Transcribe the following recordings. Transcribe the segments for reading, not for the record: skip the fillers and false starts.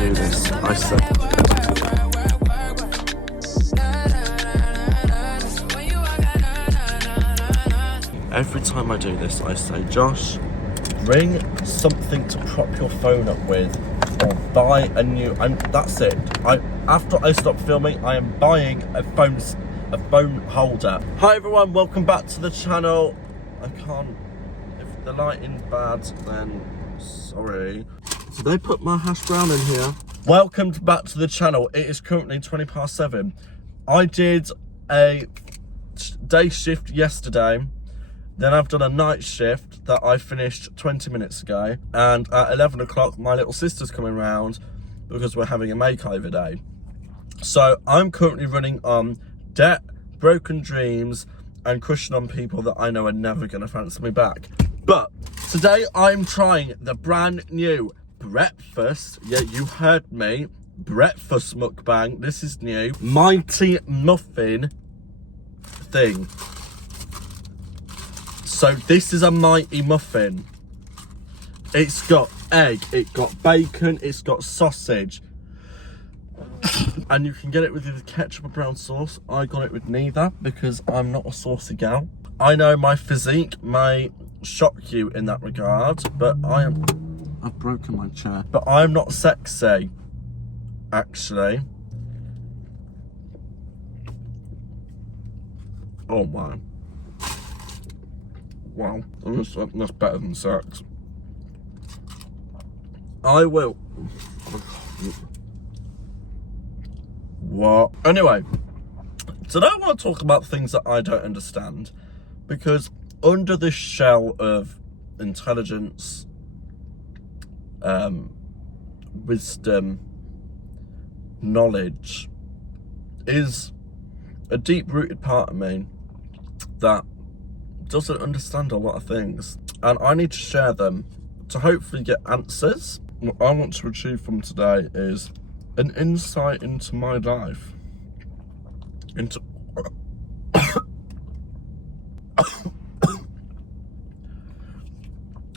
do this, I say. Every time I do this, I say, Josh, bring something to prop your phone up with, or buy a new. That's it. After I stop filming, I am buying a phone holder. Hi everyone, welcome back to the channel. I can't. If the lighting's bad, then sorry. So they put my hash brown in here. Welcome back to the channel. It is currently 7:20. I did a day shift yesterday. Then I've done a night shift that I finished 20 minutes ago. And at 11 o'clock, my little sister's coming round because we're having a makeover day. So I'm currently running on debt, broken dreams, and crushing on people that I know are never going to fancy me back. But today I'm trying the brand new breakfast. Yeah, you heard me. Breakfast mukbang. This is new. Mighty muffin thing. So this is a mighty muffin. It's got egg, it's got bacon, it's got sausage. And you can get it with either ketchup or brown sauce. I got it with neither because I'm not a saucy gal. I know my physique may shock you in that regard, but I've broken my chair. But I'm not sexy, actually. Oh my. Wow, that's better than sex. I will. What? Anyway, today I want to talk about things that I don't understand. Because under this shell of intelligence, wisdom, knowledge, is a deep-rooted part of me that doesn't understand a lot of things, and I need to share them to hopefully get answers. What I want to achieve from today is an insight into my life, into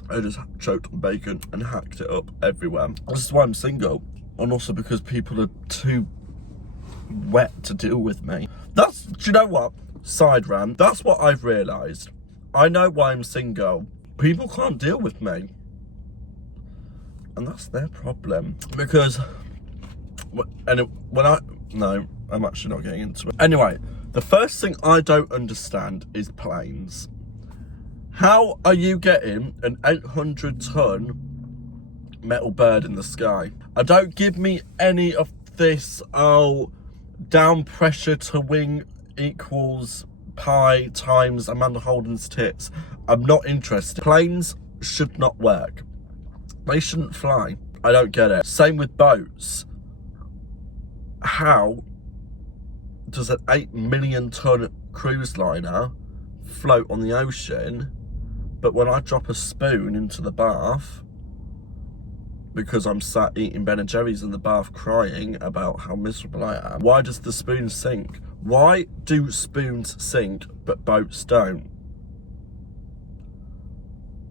I just choked on bacon and hacked it up everywhere. This is why I'm single, and also because people are too wet to deal with me. Do you know what? Side rant, that's what I've realised. I know why I'm single. People can't deal with me. And that's their problem. Because, no, I'm actually not getting into it. Anyway, the first thing I don't understand is planes. How are you getting an 800-ton metal bird in the sky? Don't give me any of this, down pressure to wing equals pi times Amanda Holden's tits. I'm not interested. Planes should not work. They shouldn't fly. I don't get it. Same with boats. How does an 8 million ton cruise liner float on the ocean, but when I drop a spoon into the bath, because I'm sat eating Ben & Jerry's in the bath crying about how miserable I am, why does the spoon sink? Why do spoons sink but boats don't?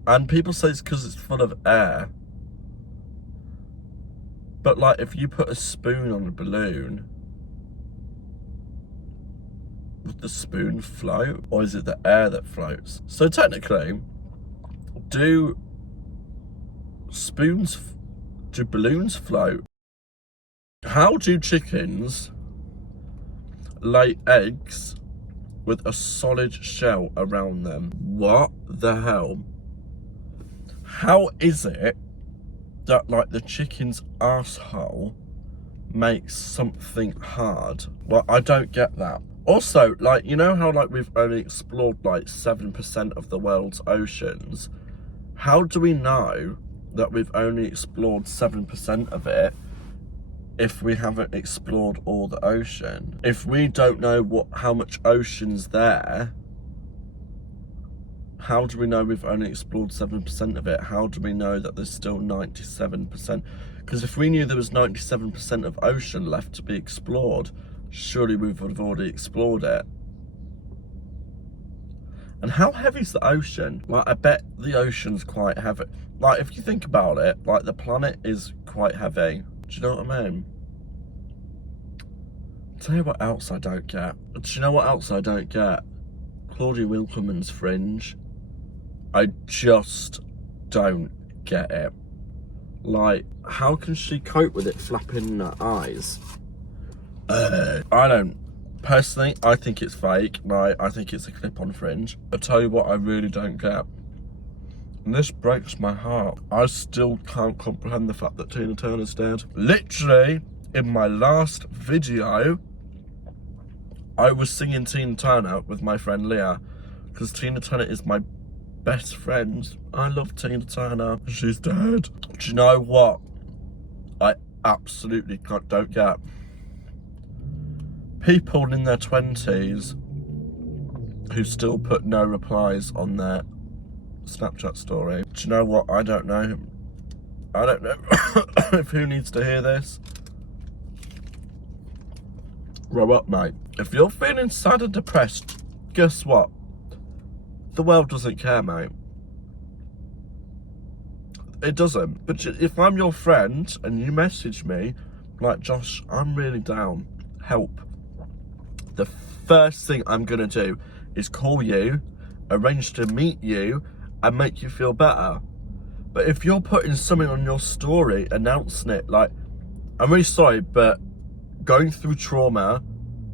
And people say it's because it's full of air. But like, if you put a spoon on a balloon, would the spoon float? Or is it the air that floats? So technically, do balloons float? How do chickens lay eggs with a solid shell around them? What the hell? How is it that like the chicken's asshole makes something hard? Well, I don't get that. Also, like, you know how like we've only explored like 7% of the world's oceans? How do we know that we've only explored 7% of it if we haven't explored all the ocean? If we don't know how much ocean's there, how do we know we've only explored 7% of it? How do we know that there's still 97%? Because if we knew there was 97% of ocean left to be explored, surely we would have already explored it. And how heavy's the ocean? Like, I bet the ocean's quite heavy. Like, if you think about it, like, the planet is quite heavy. Do you you know what I mean? Tell you what else I don't get. Do you know what else I don't get? Claudia Winkleman's Fringe. I just don't get it. Like, how can she cope with it flapping in her eyes? I don't. Personally, I think it's fake. Like, I think it's a clip on Fringe. I tell you what I really don't get. And this breaks my heart. I still can't comprehend the fact that Tina Turner's dead. Literally, in my last video, I was singing Tina Turner with my friend Leah, because Tina Turner is my best friend. I love Tina Turner. She's dead. Do you know what I absolutely don't get? People in their 20s who still put no replies on their Snapchat story. Do you know what? I don't know. I don't know if who needs to hear this. Grow up, mate. If you're feeling sad and depressed, guess what? The world doesn't care, mate. It doesn't. But if I'm your friend and you message me, like, Josh, I'm really down, help. The first thing I'm gonna do is call you, arrange to meet you, and make you feel better. But if you're putting something on your story, announcing it, like, I'm really sorry, but going through trauma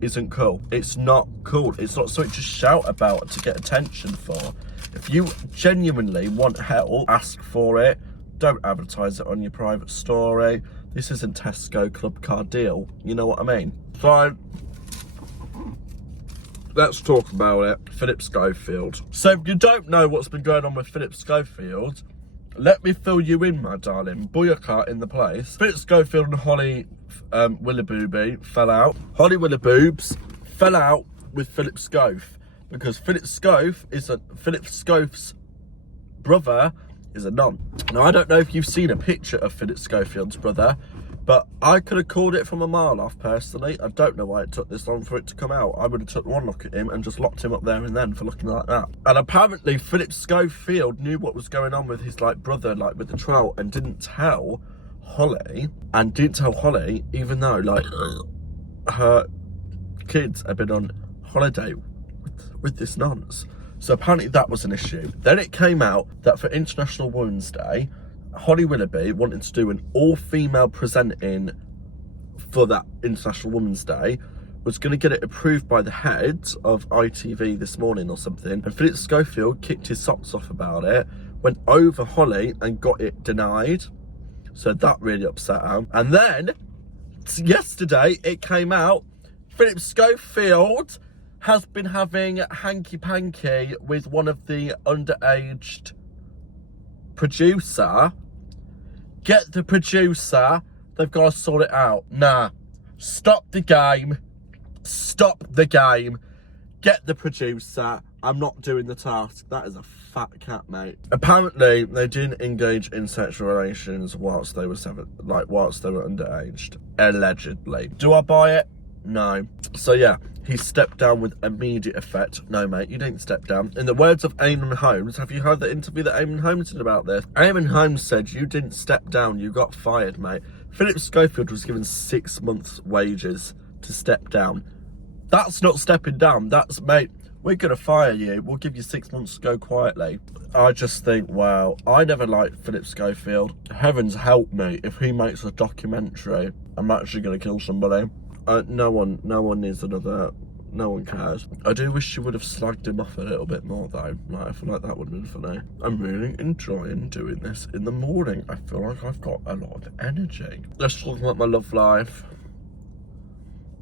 isn't cool. It's not cool. It's not something to shout about, to get attention for. If you genuinely want help, ask for it. Don't advertise it on your private story. This isn't Tesco Club Card Deal. You know what I mean? So, let's talk about it. Philip Schofield. So if you don't know what's been going on with Philip Schofield, let me fill you in, my darling. Booyaka in the place. Philip Schofield and Holly Willoughby fell out. Holly Willoughboobs fell out with Philip Schofield because Philip Schofield's brother is a nun. Now, I don't know if you've seen a picture of Philip Schofield's brother, but I could have called it from a mile off, personally. I don't know why it took this long for it to come out. I would have took one look at him and just locked him up there and then for looking like that. And apparently, Philip Schofield knew what was going on with his brother, with the trout, and didn't tell Holly. And didn't tell Holly, even though, her kids had been on holiday with this nonce. So apparently that was an issue. Then it came out that for International Women's Day, Holly Willoughby wanted to do an all-female presenting for that International Women's Day, was going to get it approved by the head of ITV this morning or something, and Philip Schofield kicked his socks off about it, went over Holly and got it denied. So that really upset him. And then, yesterday, it came out, Philip Schofield has been having hanky-panky with one of the underaged producer. Get the producer. They've got to sort it out. Nah. Stop the game. Stop the game. Get the producer. I'm not doing the task. That is a fat cat, mate. Apparently, they didn't engage in sexual relations whilst they were underaged. Allegedly. Do I buy it? No. So yeah, he stepped down with immediate effect. No, mate, you didn't step down. In the words of Eamon Holmes, have you heard the interview that Eamon Holmes did about this? Eamon Holmes said, you didn't step down, you got fired, mate. Philip Schofield was given 6 months' wages to step down. That's not stepping down. That's, mate, we're going to fire you. We'll give you 6 months to go quietly. I just think, wow, I never liked Philip Schofield. Heavens help me if he makes a documentary. I'm actually going to kill somebody. No one needs another. No one cares. I do wish you would have slagged him off a little bit more though. I feel like that would have been funny. I'm really enjoying doing this in the morning. I feel like I've got a lot of energy. Let's talk about my love life.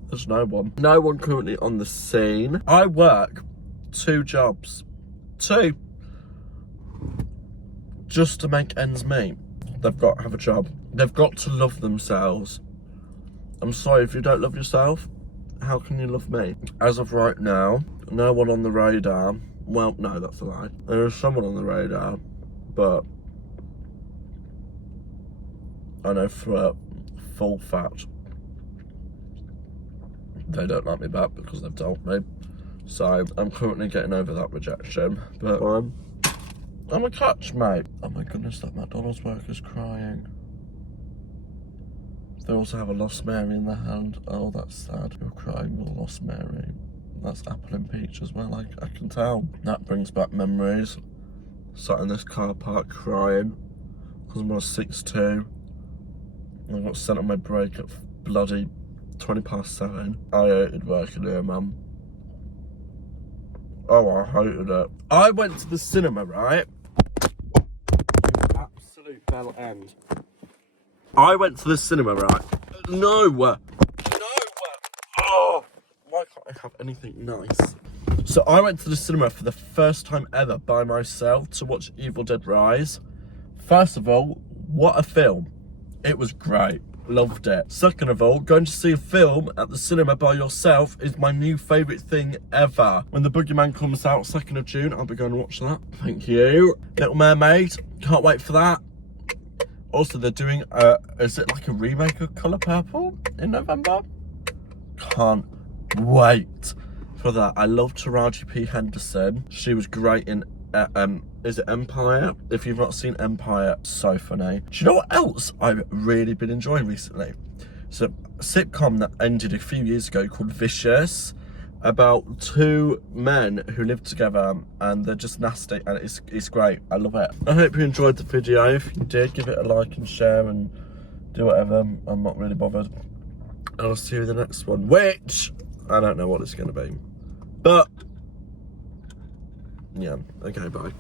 There's no one. No one currently on the scene. I work 2 jobs. 2. Just to make ends meet. They've got to have a job. They've got to love themselves. I'm sorry, if you don't love yourself, how can you love me? As of right now, no one on the radar. Well, no, that's a lie. There is someone on the radar, but I know for a full fact they don't like me back because they've told me. So I'm currently getting over that rejection, but I'm a catch, mate. Oh my goodness, that McDonald's worker's crying. They also have a Lost Mary in their hand. Oh, that's sad. You're crying with a Lost Mary. That's apple and peach as well, I can tell. That brings back memories. Sat in this car park crying because I'm on a 6-2. I got sent on my break at bloody 7:20. I hated working here, man. Oh, I hated it. I went to the cinema, right? Absolute bell end. I went to the cinema, right? No! Oh! Why can't I have anything nice? So I went to the cinema for the first time ever by myself to watch Evil Dead Rise. First of all, what a film. It was great. Loved it. Second of all, going to see a film at the cinema by yourself is my new favourite thing ever. When The Boogeyman comes out 2nd of June, I'll be going to watch that. Thank you. Little Mermaid. Can't wait for that. Also, they're doing, is it like a remake of Colour Purple in November? Can't wait for that. I love Taraji P. Henderson. She was great in, is it Empire? If you've not seen Empire, so funny. Do you know what else I've really been enjoying recently? It's a sitcom that ended a few years ago called Vicious, about 2 men who live together and they're just nasty, and it's great. I love it. I hope you enjoyed the video. If you did, give it a like and share and do whatever. I'm not really bothered. I'll see you in the next one, which I don't know what it's going to be. But yeah, okay, bye.